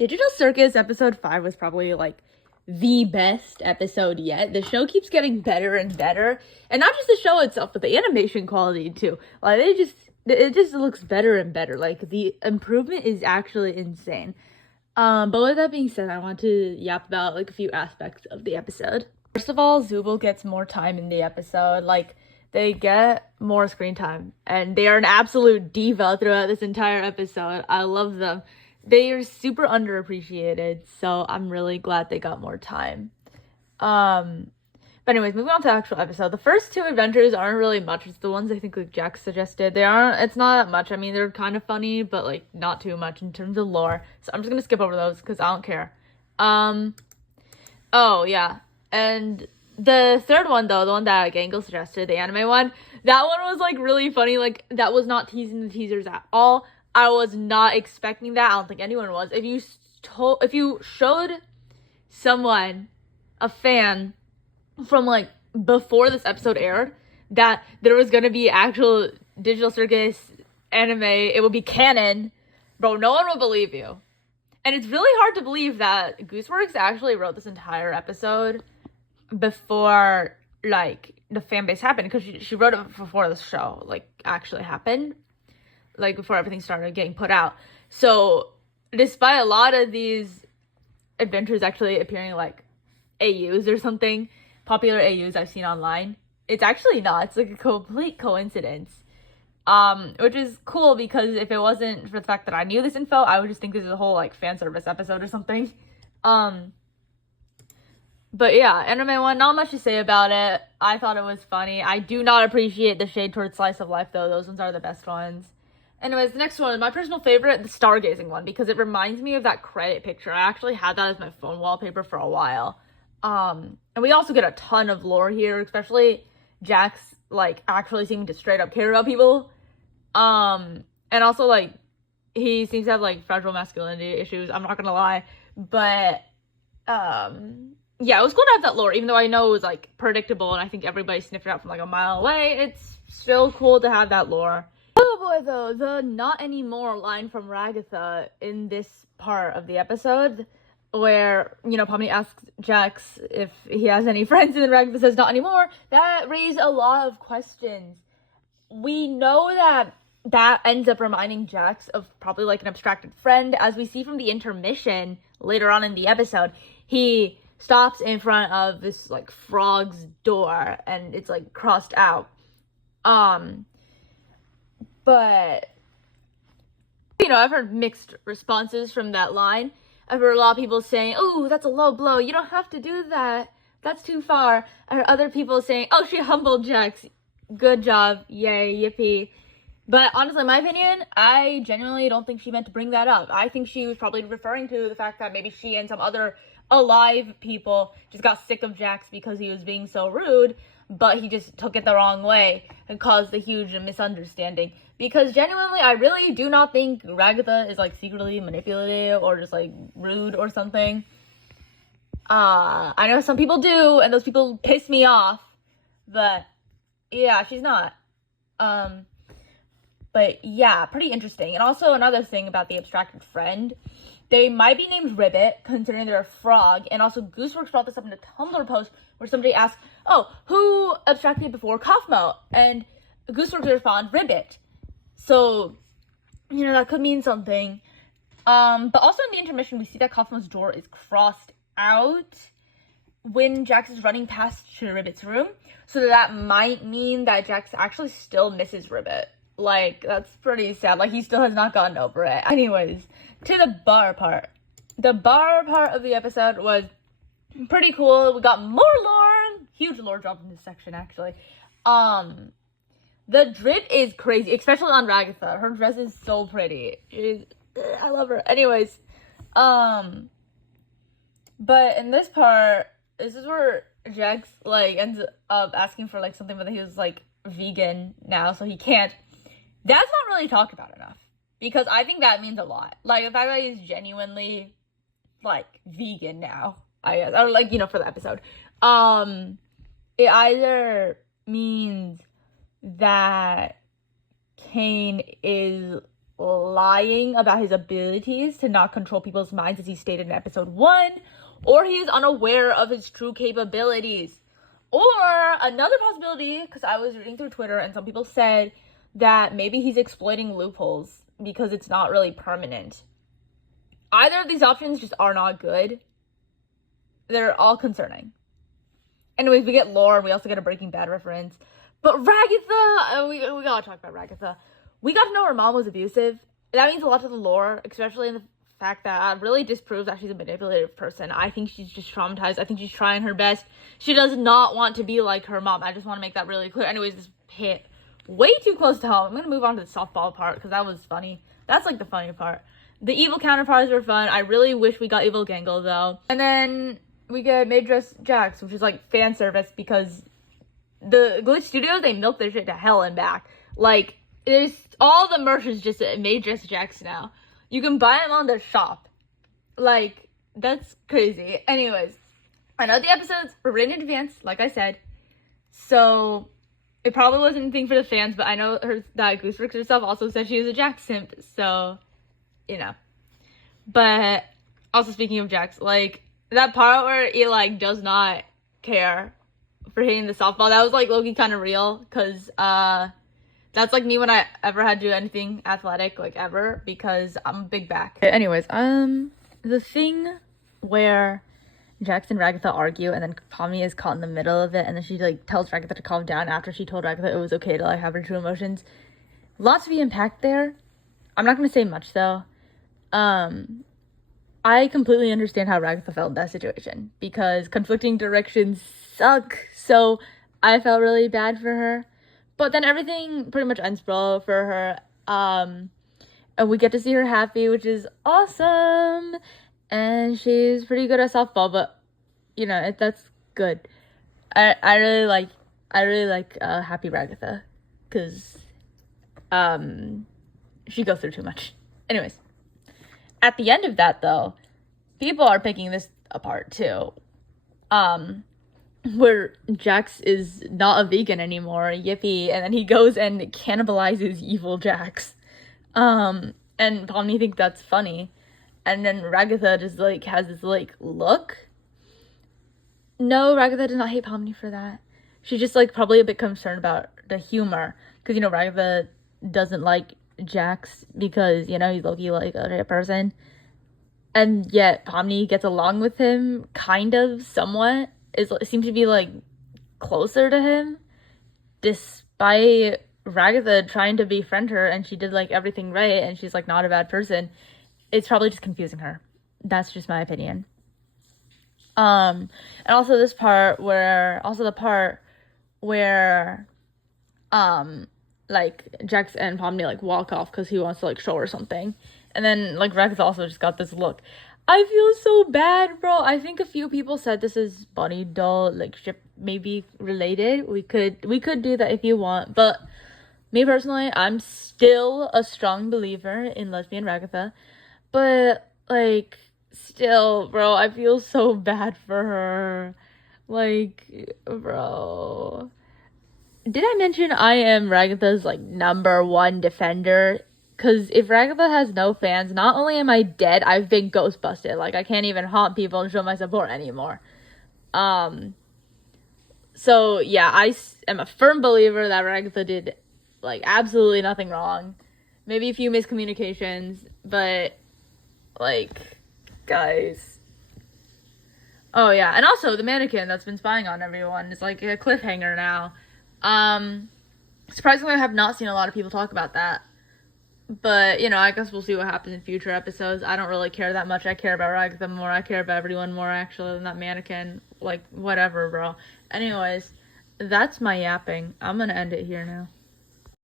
Digital Circus episode 5 was probably like the best episode yet. The show keeps getting better and better, and not just the show itself, but the animation quality too. Like it just looks better and better. Like the improvement is actually insane. But with that being said, I want to yap about like a few aspects of the episode. First of all, Zubul gets more time in the episode. Like they get more screen time, and they are an absolute diva throughout this entire episode. I love them. They are super underappreciated, so I'm really glad they got more time. But anyways, moving on to the actual episode. The first two adventures aren't really much. It's the ones I think like Jack suggested. It's not that much. I mean, they're kind of funny, but like not too much in terms of lore. So I'm just gonna skip over those because I don't care. Oh yeah. And the third one though, the one that Gangle suggested, the anime one, that one was like really funny. Like that was not teasing the teasers at all. I was not expecting that. I don't think anyone was. If you showed someone, a fan, from like before this episode aired, that there was gonna be actual Digital Circus anime, it would be canon, bro, no one will believe you. And it's really hard to believe that Gooseworks actually wrote this entire episode before like the fan base happened, because she wrote it before the show like actually happened, like before everything started getting put out. So despite a lot of these adventures actually appearing like AUs or something, popular AUs I've seen online, it's actually not. It's like a complete coincidence. Which is cool, because if it wasn't for the fact that I knew this info, I would just think this is a whole like fan service episode or something. But yeah, anime one, not much to say about it. I thought it was funny. I do not appreciate the shade towards slice of life though. Those ones are the best ones. Anyways, the next one, my personal favorite, the stargazing one, because it reminds me of that credit picture. I actually had that as my phone wallpaper for a while. And we also get a ton of lore here, especially Jack's like actually seeming to straight up care about people. And also like he seems to have like fragile masculinity issues, I'm not gonna lie. But yeah, it was cool to have that lore, even though I know it was like predictable and I think everybody sniffed it out from like a mile away. It's still cool to have that lore. Oh boy, though, the "not anymore" line from Ragatha in this part of the episode, where, you know, Pomni asks Jax if he has any friends, and then Ragatha says "not anymore," that raised a lot of questions. We know that ends up reminding Jax of probably like an abstracted friend, as we see from the intermission later on in the episode. He stops in front of this like frog's door, and it's like crossed out. But, you know, I've heard mixed responses from that line. I've heard a lot of people saying, "Oh, that's a low blow. You don't have to do that. That's too far." I heard other people saying, "Oh, she humbled Jax. Good job. Yay, yippee." But honestly, in my opinion, I genuinely don't think she meant to bring that up. I think she was probably referring to the fact that maybe she and some other alive people just got sick of Jax because he was being so rude, but he just took it the wrong way and caused a huge misunderstanding. Because genuinely, I really do not think Ragatha is like secretly manipulative or just like rude or something. I know some people do, and those people piss me off, but yeah, she's not. But yeah, pretty interesting. And also another thing about the abstracted friend, they might be named Ribbit, considering they're a frog. And also Gooseworks brought this up in a Tumblr post where somebody asked, "Oh, who abstracted before Kaufmo?" And Gooseworks respond, "Ribbit." So, you know, that could mean something. But also in the intermission, we see that Kaufmo's door is crossed out when Jax is running past to Ribbit's room. So that might mean that Jax actually still misses Ribbit. Like, that's pretty sad. Like, he still has not gotten over it. Anyways, to the bar part. The bar part of the episode was pretty cool. We got more lore. Huge lore drop in this section, actually. The drip is crazy, especially on Ragatha. Her dress is so pretty. I love her. Anyways, but in this part, this is where Jax, like, ends up asking for, like, something, but he was, like, vegan now, so he can't. That's not really talked about enough, because I think that means a lot. Like, the fact that he's genuinely, like, vegan now, I guess, or, like, you know, for the episode, it either means that Kane is lying about his abilities to not control people's minds, as he stated in episode 1, or he is unaware of his true capabilities. Or another possibility, because I was reading through Twitter and some people said that maybe he's exploiting loopholes because it's not really permanent. Either of these options just are not good. They're all concerning. Anyways, we get lore, and we also get a Breaking Bad reference. But Ragatha, we gotta talk about Ragatha. We got to know her mom was abusive. That means a lot to the lore, especially in the fact that it really disproves that she's a manipulative person. I think she's just traumatized. I think she's trying her best. She does not want to be like her mom. I just want to make that really clear. Anyways, this hit way too close to home. I'm going to move on to the softball part because that was funny. That's like the funny part. The evil counterparts were fun. I really wish we got evil Gangle though. And then we get Maid Dress Jax, which is like fan service because the Glitch Studios, they milk their shit to hell and back. Like, there's all the merch is just Maid Dress Jax now. You can buy them on their shop. Like, that's crazy. Anyways, I know the episodes were written in advance, like I said. So, it probably wasn't anything for the fans, but I know that Goosebricks herself also said she was a Jax simp. So, you know. But, also speaking of Jax, like, that part where he, like, does not care for hitting the softball, that was, like, low-key kind of real. Because, that's like me when I ever had to do anything athletic, like ever, because I'm a big back. Anyways, the thing where Jax and Ragatha argue and then Pomni is caught in the middle of it and then she like tells Ragatha to calm down after she told Ragatha it was okay to like have her true emotions. Lots of impact there. I'm not gonna say much though. I completely understand how Ragatha felt in that situation because conflicting directions suck. So I felt really bad for her. But then everything pretty much ends well for her. And we get to see her happy, which is awesome. And she's pretty good at softball, but you know, that's good. I really like Happy Ragatha because she goes through too much. Anyways, at the end of that though, people are picking this apart too. Where Jax is not a vegan anymore, yippee, and then he goes and cannibalizes evil Jax. And Pomni thinks that's funny. And then Ragatha just, like, has this, like, look. No, Ragatha does not hate Pomni for that. She's just, like, probably a bit concerned about the humor. Because, you know, Ragatha doesn't like Jax because, you know, he's low-key, like, a great person. And yet Pomni gets along with him, kind of, somewhat. Seems to be like closer to him despite Ragatha trying to befriend her and she did like everything right and she's like not a bad person. It's probably just confusing her. That's just my opinion. And also the part where like Jax and Pomni like walk off because he wants to like show her something, and then like Ragatha also just got this look. I feel so bad, bro. I think a few people said this is bunny doll, like, ship maybe related. We could do that if you want. But me personally, I'm still a strong believer in lesbian Ragatha. But, like, still, bro, I feel so bad for her. Like, bro. Did I mention I am Ragatha's, like, #1 defender? Because if Ragatha has no fans, not only am I dead, I've been ghostbusted. Like, I can't even haunt people and show my support anymore. So, yeah, I am a firm believer that Ragatha did, like, absolutely nothing wrong. Maybe a few miscommunications, but, like, guys. Oh, yeah, and also the mannequin that's been spying on everyone is, like, a cliffhanger now. Surprisingly, I have not seen a lot of people talk about that. But, you know, I guess we'll see what happens in future episodes. I don't really care that much. I care about Ragatha more. I care about everyone more, actually, than that mannequin. Like, whatever, bro. Anyways, that's my yapping. I'm gonna end it here now.